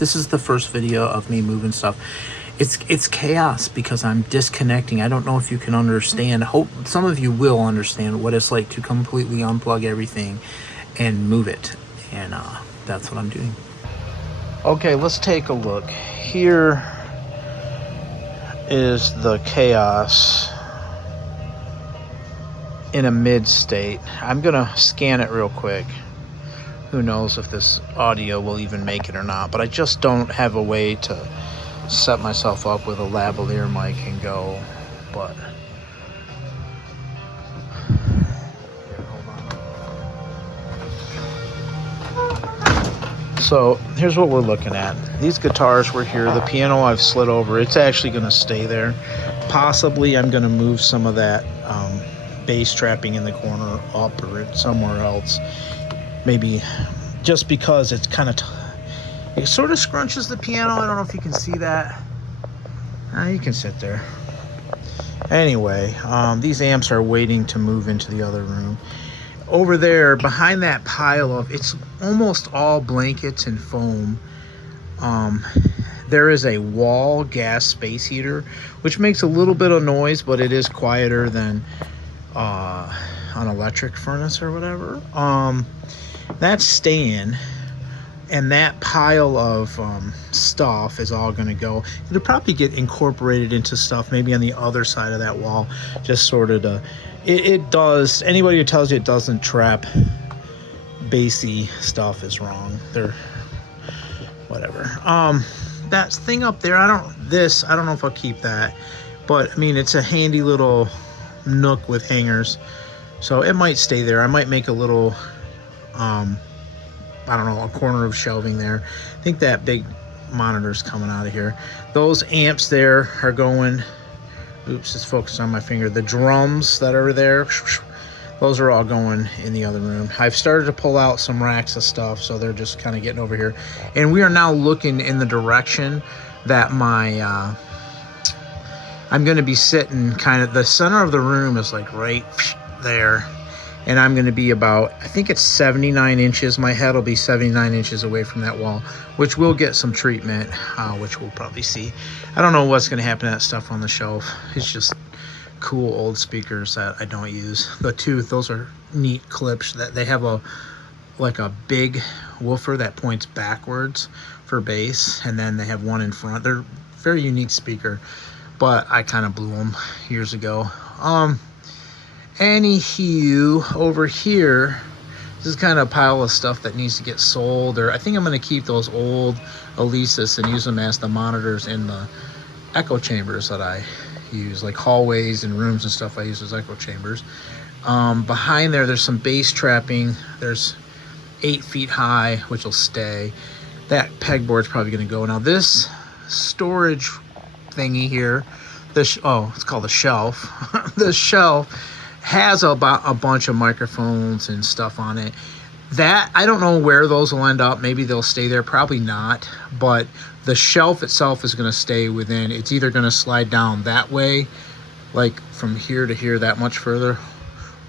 this is the first video of me moving stuff. It's chaos because I'm disconnecting. I don't know if you can understand. Hope some of you will understand what it's like to completely unplug everything and move it. And that's what I'm doing. Okay, let's take a look. Here is the chaos in a mid state. I'm gonna scan it real quick. Who knows if this audio will even make it or not, but I just don't have a way to set myself up with a lavalier mic and go. But so here's what we're looking at. These guitars were here. The piano I've slid over. It's actually going to stay there. Possibly I'm going to move some of that bass trapping in the corner up or somewhere else. Maybe just because it's kind of it sort of scrunches the piano. I don't know if you can see that. You can sit there. Anyway, these amps are waiting to move into the other room. Over there, behind that pile of, it's almost all blankets and foam, there is a wall gas space heater, which makes a little bit of noise, but it is quieter than an electric furnace or whatever. That's staying. And that pile of stuff is all going to go. It'll probably get incorporated into stuff maybe on the other side of that wall. Just sort of to, it does. Anybody who tells you it doesn't trap bassy stuff is wrong. They're whatever. That thing up there, I don't know if I'll keep that. But I mean, it's a handy little nook with hangers. So it might stay there. I might make a little I don't know, a corner of shelving there. I think that big monitor's coming out of here. Those amps there are going, oops, it's focused on my finger. The drums that are there, those are all going in the other room. I've started to pull out some racks of stuff, so they're just kind of getting over here. And we are now looking in the direction that my, I'm going to be sitting kind of, the center of the room is like right there. And I'm going to be about, I think it's 79 inches. My head will be 79 inches away from that wall, which will get some treatment, which we'll probably see. I don't know what's going to happen to that stuff on the shelf. It's just cool old speakers that I don't use. The Tooth, those are neat clips. That they have like a big woofer that points backwards for bass, and then they have one in front. They're very unique speaker, but I kind of blew them years ago. Anywho, over here, this is kind of a pile of stuff that needs to get sold, or I think I'm going to keep those old Alesis and use them as the monitors in the echo chambers that I use, like hallways and rooms and stuff I use as echo chambers. Behind there, there's some bass trapping. There's 8 feet high, which will stay. That pegboard's probably going to go. Now this storage thingy here, it's called a shelf. The shelf has a bunch of microphones and stuff on it. That, I don't know where those will end up. Maybe they'll stay there, probably not. But the shelf itself is going to stay within. It's either going to slide down that way, like from here to here, that much further,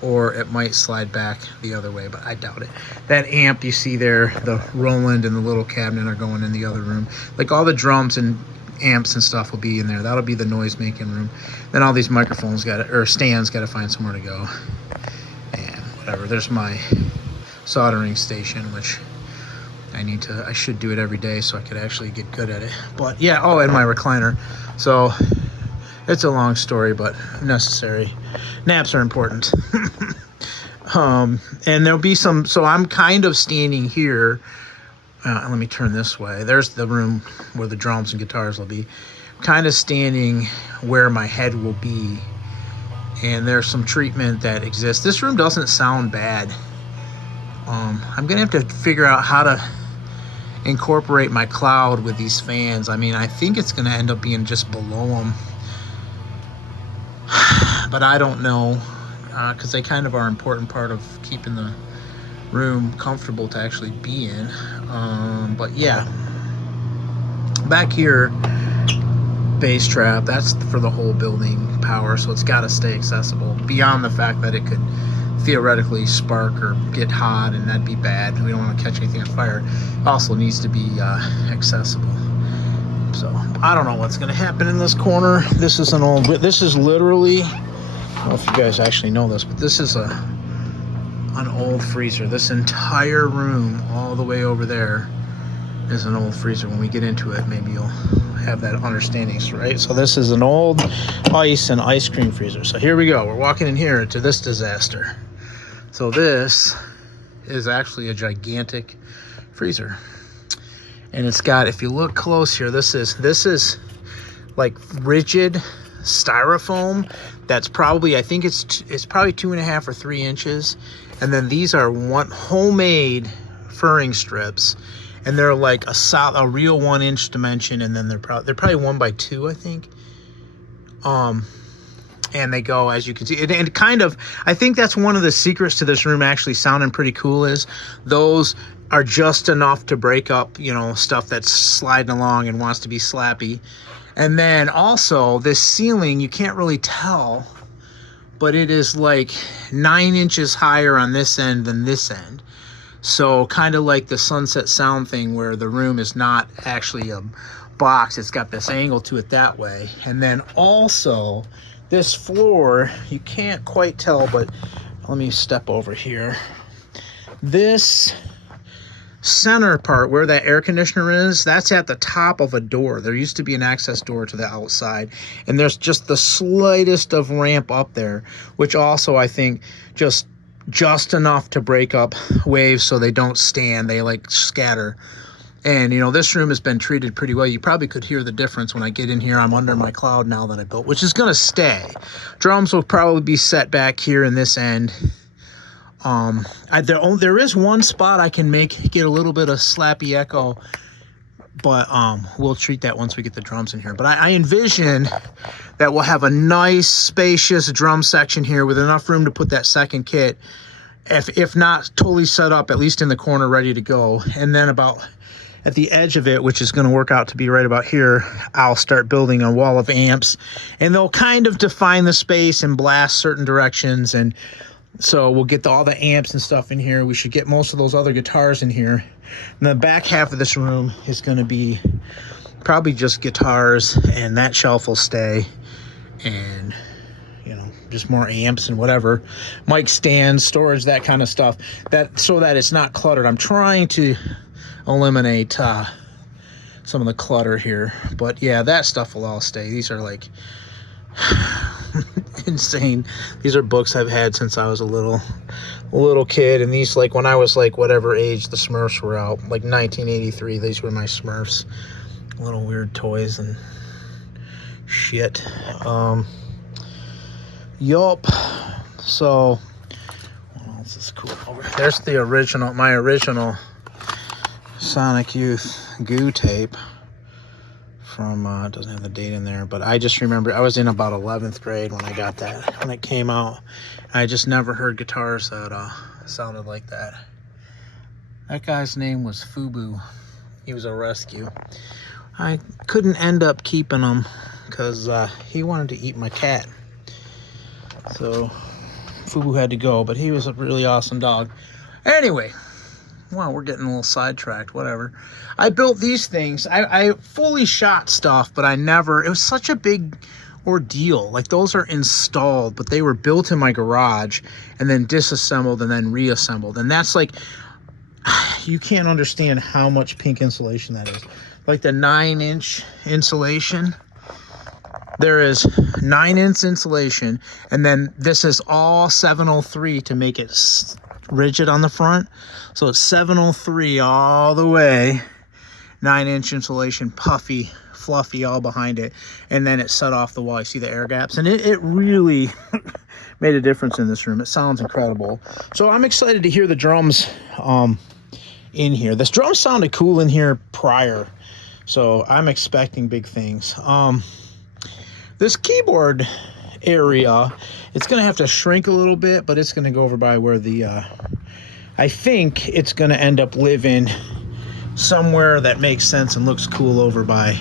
or it might slide back the other way, but I doubt it. That amp you see there, the Roland and the little cabinet are going in the other room. Like all the drums and amps and stuff will be in there. That'll be the noise making room. Then all these microphones stands got to find somewhere to go. And whatever. There's my soldering station, which I should do it every day so I could actually get good at it. But yeah, and my recliner. So it's a long story, but necessary. Naps are important. And there'll be some, so I'm kind of standing here. Let me turn this way. There's the room where the drums and guitars will be. Kind of standing where my head will be. And there's some treatment that exists. This room doesn't sound bad. I'm going to have to figure out how to incorporate my cloud with these fans. I mean, I think it's going to end up being just below them. But I don't know. Because they kind of are an important part of keeping the room comfortable to actually be in. But yeah, back here, bass trap, that's for the whole building power, so it's got to stay accessible beyond the fact that it could theoretically spark or get hot, and that'd be bad. We don't want to catch anything on fire. It also needs to be accessible. So I don't know what's going to happen in this corner. This is an old, this is literally, I don't know if you guys actually know this, but this is an old freezer. This entire room all the way over there is an old freezer. When we get into it, maybe you'll have that understanding, right? So this is an old ice and ice cream freezer. So here we go. We're walking in here to this disaster. So this is actually a gigantic freezer. And it's got, if you look close here, this is like rigid styrofoam that's probably, I think it's probably 2.5 or 3 inches. And then these are homemade furring strips, and they're like a real 1-inch dimension, and then they're probably 1 by 2, I think. And they go, as you can see, and kind of, I think that's one of the secrets to this room actually sounding pretty cool, is those are just enough to break up, you know, stuff that's sliding along and wants to be slappy. And then also this ceiling, you can't really tell, but it is like 9 inches higher on this end than this end. So kind of like the Sunset Sound thing, where the room is not actually a box, it's got this angle to it that way. And then also this floor, you can't quite tell, but let me step over here. This center part where that air conditioner is, that's at the top of a door. There used to be an access door to the outside, and there's just the slightest of ramp up there, which also I think just enough to break up waves so they don't stand, they like scatter. And you know, this room has been treated pretty well. You probably could hear the difference when I get in here. I'm under my cloud now that I built, which is gonna stay. Drums will probably be set back here in this end. There is one spot I can get a little bit of slappy echo, but we'll treat that once we get the drums in here. But I envision that we'll have a nice spacious drum section here with enough room to put that second kit, if not totally set up, at least in the corner ready to go. And then about at the edge of it, which is going to work out to be right about here, I'll start building a wall of amps, and they'll kind of define the space and blast certain directions. And so we'll get all the amps and stuff in here. We should get most of those other guitars in here. And the back half of this room is going to be probably just guitars, and that shelf will stay. And, you know, just more amps and whatever. Mic stands, storage, that kind of stuff. So that it's not cluttered. I'm trying to eliminate some of the clutter here. But yeah, that stuff will all stay. These are like insane. These are books I've had since I was a little kid, and these, like when I was like whatever age the Smurfs were out, like 1983, these were my Smurfs. Little weird toys and shit. Yup. So what else is cool over here? There's the original, my original Sonic Youth goo tape from it doesn't have the date in there, but I just remember I was in about 11th grade when I got that, when it came out. I just never heard guitars that sounded like that. That guy's name was Fubu. He was a rescue. I couldn't end up keeping him because he wanted to eat my cat, so Fubu had to go, but he was a really awesome dog. Anyway, wow, we're getting a little sidetracked, whatever. I built these things. I fully shot stuff, but it was such a big ordeal. Like, those are installed, but they were built in my garage and then disassembled and then reassembled. And that's like, you can't understand how much pink insulation that is. Like the 9-inch insulation, there is 9-inch insulation, and then this is all 703 to make it rigid on the front. So it's 703 all the way, 9-inch insulation, puffy, fluffy all behind it, and then it set off the wall. You see the air gaps, and it really made a difference in this room. It sounds incredible. So I'm excited to hear the drums in here. This drum sounded cool in here prior, so I'm expecting big things. This keyboard area, it's gonna have to shrink a little bit, but it's gonna go over by where the I think it's gonna end up living somewhere that makes sense and looks cool over by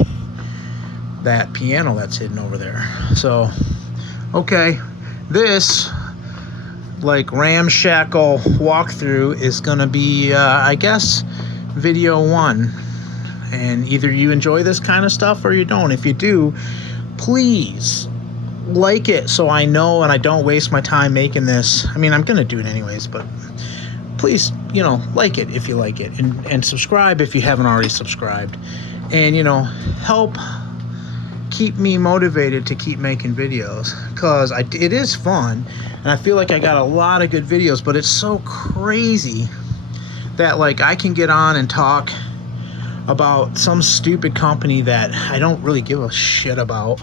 that piano that's hidden over there. So okay, this like ramshackle walkthrough is gonna be I guess video 1. And either you enjoy this kind of stuff or you don't. If you do, please like it so I know and I don't waste my time making this. I mean, I'm gonna do it anyways, but please, you know, like it if you like it, and subscribe if you haven't already subscribed, and you know, help keep me motivated to keep making videos, because it is fun and I feel like I got a lot of good videos, but it's so crazy that like I can get on and talk about some stupid company that I don't really give a shit about.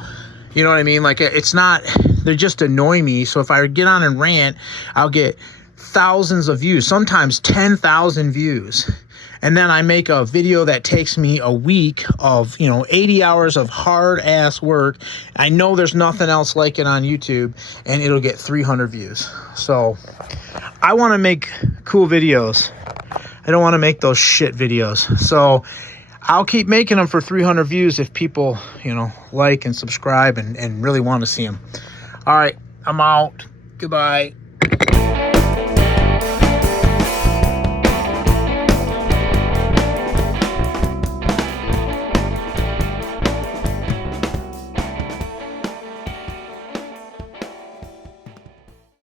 You know what I mean? Like, it's not, they just annoy me. So if I get on and rant, I'll get thousands of views, sometimes 10,000 views. And then I make a video that takes me a week of, you know, 80 hours of hard ass work. I know there's nothing else like it on YouTube, and it'll get 300 views. So I want to make cool videos. I don't want to make those shit videos. So I'll keep making them for 300 views if people, you know, like and subscribe and really want to see them. All right, I'm out. Goodbye.